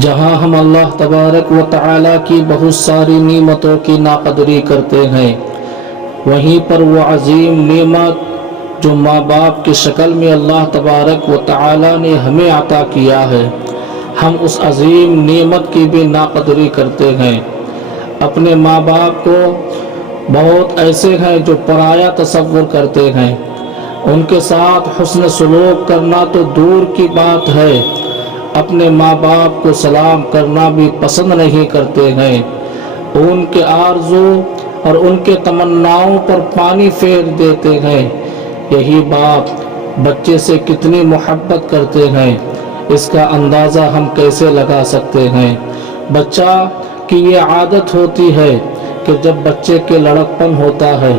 جہاں ہم اللہ تبارک و تعالی کی بہت ساری نعمتوں کی ناقدری کرتے ہیں، وہیں پر وہ عظیم نعمت جو ماں باپ کی شکل میں اللہ تبارک و تعالی نے ہمیں عطا کیا ہے، ہم اس عظیم نعمت کی بھی ناقدری کرتے ہیں۔ اپنے ماں باپ کو بہت ایسے ہیں جو پرایا تصور کرتے ہیں، ان کے ساتھ حسن سلوک کرنا تو دور کی بات ہے، اپنے ماں باپ کو سلام کرنا بھی پسند نہیں کرتے ہیں، ان کے آرزو اور ان کے تمناؤں پر پانی پھیر دیتے ہیں۔ یہی باپ بچے سے کتنی محبت کرتے ہیں، اس کا اندازہ ہم کیسے لگا سکتے ہیں۔ بچہ کی یہ عادت ہوتی ہے کہ جب بچے کے لڑکپن ہوتا ہے،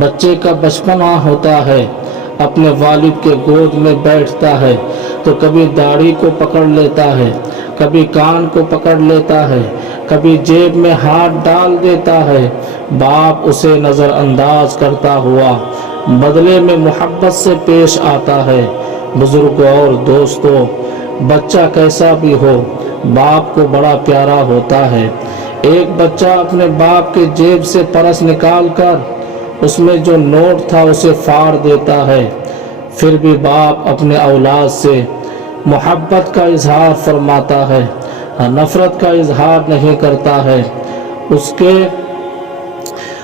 بچے کا بچپنا ہوتا ہے، اپنے والد کے گود میں بیٹھتا ہے تو کبھی داڑھی کو پکڑ لیتا ہے، کبھی کان کو پکڑ لیتا ہے، کبھی جیب میں ہاتھ ڈال دیتا ہے۔ باپ اسے نظر انداز کرتا ہوا بدلے میں محبت سے پیش آتا ہے۔ بزرگوں اور دوستوں، بچہ کیسا بھی ہو، باپ کو بڑا پیارا ہوتا ہے۔ ایک بچہ اپنے باپ کے جیب سے پرس نکال کر اس میں جو نوٹ تھا اسے پھاڑ دیتا ہے، پھر بھی باپ اپنے اولاد سے محبت کا اظہار فرماتا ہے، نفرت کا اظہار نہیں کرتا ہے، اس کے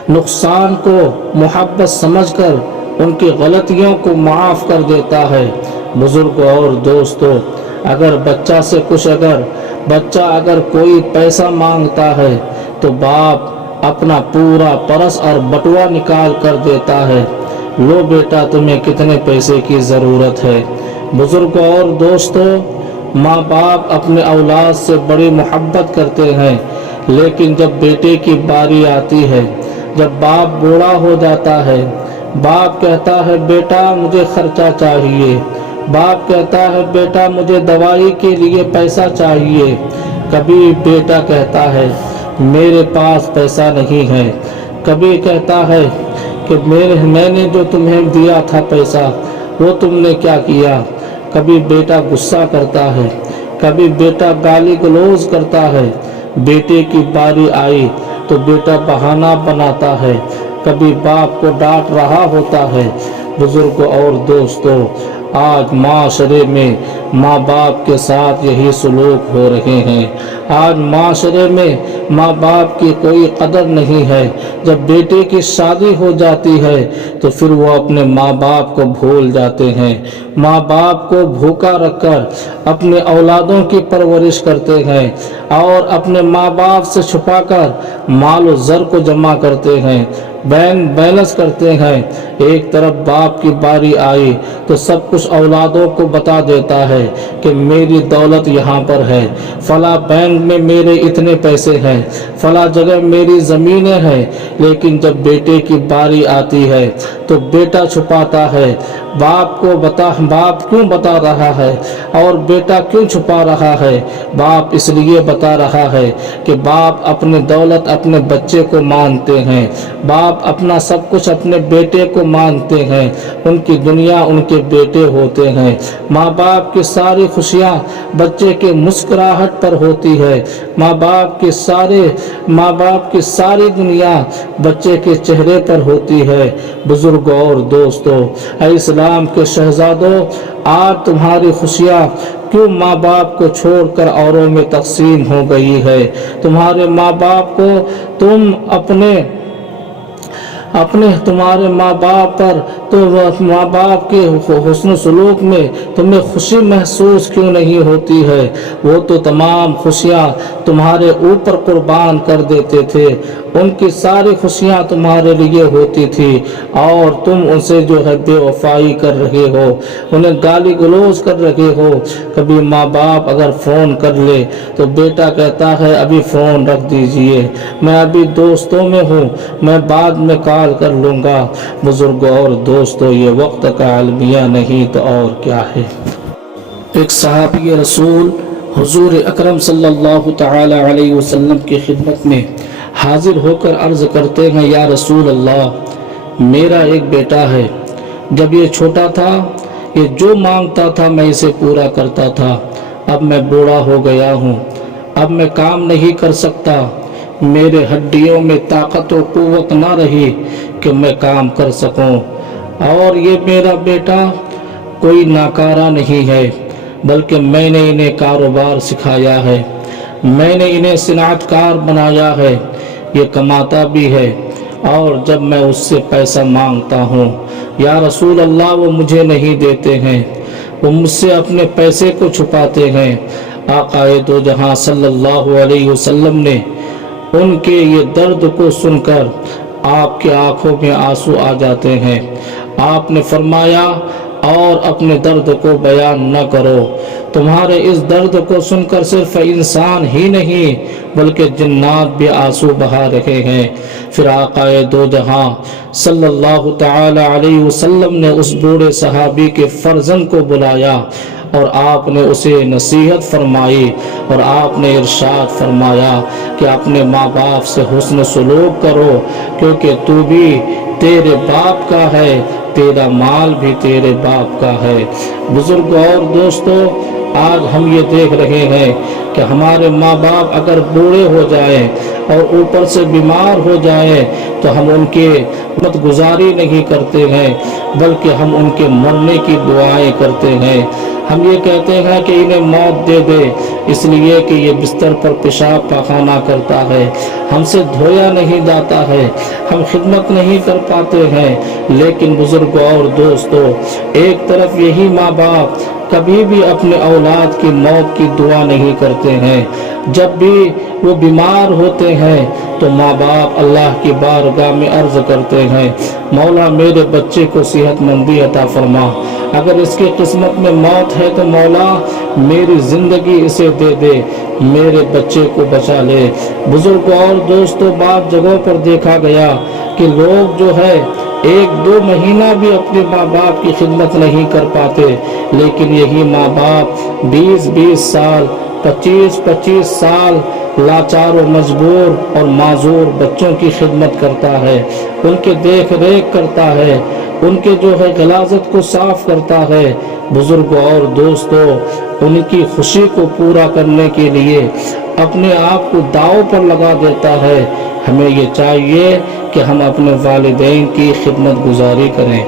نقصان کو محبت سمجھ کر ان کی غلطیوں کو معاف کر دیتا ہے۔ بزرگوں اور دوستوں، اگر بچہ اگر کوئی پیسہ مانگتا ہے تو باپ اپنا پورا پرس اور بٹوا نکال کر دیتا ہے، لو بیٹا تمہیں کتنے پیسے کی ضرورت ہے۔ بزرگوں اور دوستوں، ماں باپ اپنے اولاد سے بڑی محبت کرتے ہیں، لیکن جب بیٹے کی باری آتی ہے، جب باپ بوڑھا ہو جاتا ہے، باپ کہتا ہے بیٹا مجھے خرچہ چاہیے، باپ کہتا ہے بیٹا مجھے دوائی کے لیے پیسہ چاہیے، کبھی بیٹا کہتا ہے میرے پاس پیسہ نہیں ہے، کبھی کہتا ہے کہ میں نے جو تمہیں دیا تھا پیسہ وہ تم نے کیا کیا۔ کبھی بیٹا غصہ کرتا ہے، کبھی بیٹا گالی گلوز کرتا ہے۔ بیٹے کی باری آئی تو بیٹا بہانہ بناتا ہے، کبھی باپ کو ڈانٹ رہا ہوتا ہے۔ بزرگوں اور دوستوں، آج معاشرے میں ماں باپ کے ساتھ یہی سلوک ہو رہے ہیں۔ آج معاشرے میں ماں باپ کی کوئی قدر نہیں ہے۔ جب بیٹے کی شادی ہو جاتی ہے تو پھر وہ اپنے ماں باپ کو بھول جاتے ہیں، ماں باپ کو بھوکا رکھ کر اپنے اولادوں کی پرورش کرتے ہیں اور اپنے ماں باپ سے چھپا کر مال و زر کو جمع کرتے ہیں، بینک بیلنس کرتے ہیں۔ ایک طرف باپ کی باری آئی تو سب کچھ اولادوں کو بتا دیتا ہے کہ میری دولت یہاں پر ہے، فلاں بینک میں میرے اتنے پیسے ہیں، فلاں جگہ میری زمینیں ہیں، لیکن جب بیٹے کی باری آتی ہے تو بیٹا چھپاتا ہے۔ باپ کیوں بتا رہا ہے اور بیٹا کیوں چھپا رہا ہے؟ باپ اس لیے بتا رہا ہے کہ باپ اپنی دولت اپنے بچے کو مانتے ہیں، باپ اپنا سب کچھ اپنے بیٹے کو مانتے ہیں، ان کی دنیا ان کے بیٹے ہوتے ہیں۔ ماں باپ کی ساری خوشیاں بچے کے مسکراہٹ پر ہوتی ہے، ماں باپ کی ساری دنیا بچے کے چہرے پر ہوتی ہے۔ بزرگوں اور دوستوں، اے اسلام کے شہزادوں، آج تمہاری خوشیاں کیوں ماں باپ کو چھوڑ کر اوروں میں تقسیم ہو گئی ہے؟ تمہارے ماں باپ کو تمہارے ماں باپ پر تو ماں باپ کے حسن سلوک میں تمہیں خوشی محسوس کیوں نہیں ہوتی ہے؟ وہ تو تمام خوشیاں تمہارے اوپر قربان کر دیتے تھے، ان کی ساری خوشیاں تمہارے لیے ہوتی تھی اور تم ان سے جو ہے بے وفائی کر رہے ہو، انہیں گالی گلوز کر رہے ہو۔ کبھی ماں باپ اگر فون کر لے تو بیٹا کہتا ہے ابھی فون رکھ دیجئے، میں ابھی دوستوں میں ہوں، میں بعد میں کال کر لوں گا۔ بزرگوں اور دوستوں، یہ وقت کا المیہ نہیں تو اور کیا ہے۔ ایک صحابی رسول حضور اکرم صلی اللہ تعالی علیہ وسلم کی خدمت میں حاضر ہو کر عرض کرتے ہیں، یا رسول اللہ، میرا ایک بیٹا ہے، جب یہ چھوٹا تھا یہ جو مانگتا تھا میں اسے پورا کرتا تھا، اب میں بوڑھا ہو گیا ہوں، اب میں کام نہیں کر سکتا، میرے ہڈیوں میں طاقت و قوت نہ رہی کہ میں کام کر سکوں۔ اور یہ میرا بیٹا کوئی ناکارہ نہیں ہے، بلکہ میں نے انہیں کاروبار سکھایا ہے، میں نے انہیں صنعت کار بنایا ہے، یہ کماتا بھی ہے، اور جب میں اس سے پیسہ مانگتا ہوں یا رسول اللہ وہ مجھے نہیں دیتے ہیں، وہ مجھ سے اپنے پیسے کو چھپاتے ہیں۔ آقا دو جہاں صلی اللہ علیہ وسلم نے ان کے یہ درد کو سن کر آپ کے آنکھوں میں آنسو آ جاتے ہیں۔ آپ نے فرمایا اور اپنے درد کو بیان نہ کرو، تمہارے اس درد کو سن کر صرف انسان ہی نہیں بلکہ جنات بھی آنسو بہا رہے ہیں۔ پھر آقا دو جہاں صلی اللہ تعالی علیہ وسلم نے اس بوڑھے صحابی کے فرزند کو بلایا اور آپ نے اسے نصیحت فرمائی اور آپ نے ارشاد فرمایا کہ اپنے ماں باپ سے حسن سلوک کرو، کیونکہ تو بھی تیرے باپ کا ہے، تیرا مال بھی تیرے باپ کا ہے۔ بزرگ اور دوستو، آج ہم یہ دیکھ رہے ہیں کہ ہمارے ماں باپ اگر بوڑھے ہو جائیں اور اوپر سے بیمار ہو جائیں تو ہم ان کے خدمت گزاری نہیں کرتے ہیں، بلکہ ہم ان کے مرنے کی دعائیں کرتے ہیں۔ ہم یہ کہتے ہیں کہ انہیں موت دے دے، اس لیے کہ یہ بستر پر پیشاب پاخانہ کرتا ہے، ہم سے دھویا نہیں جاتا ہے، ہم خدمت نہیں کر پاتے ہیں۔ لیکن بزرگوں اور دوستو، ایک طرف یہی ماں باپ کبھی بھی اپنے اولاد کی موت کی دعا نہیں کرتے ہیں۔ جب بھی وہ بیمار ہوتے ہیں تو ماں باپ اللہ کی بارگاہ میں عرض کرتے ہیں، مولا میرے بچے کو صحت مندی عطا فرما، اگر اس کی قسمت میں موت ہے تو مولا میری زندگی اسے دے دے، میرے بچے کو بچا لے۔ بزرگوں اور دوستوں، بعض جگہوں پر دیکھا گیا کہ لوگ جو ہے 1-2 مہینہ بھی اپنے ماں باپ کی خدمت نہیں کر پاتے، لیکن یہی ماں باپ 20-20 سال 25-25 سال لاچار و مجبور اور معذور بچوں کی خدمت کرتا ہے، ان کے دیکھ ریکھ کرتا ہے، ان کے جو ہے غلاظت کو صاف کرتا ہے۔ بزرگوں اور دوستوں، ان کی خوشی کو پورا کرنے کے لیے اپنے آپ کو داؤ پر لگا دیتا ہے۔ ہمیں یہ چاہیے کہ ہم اپنے والدین کی خدمت گزاری کریں۔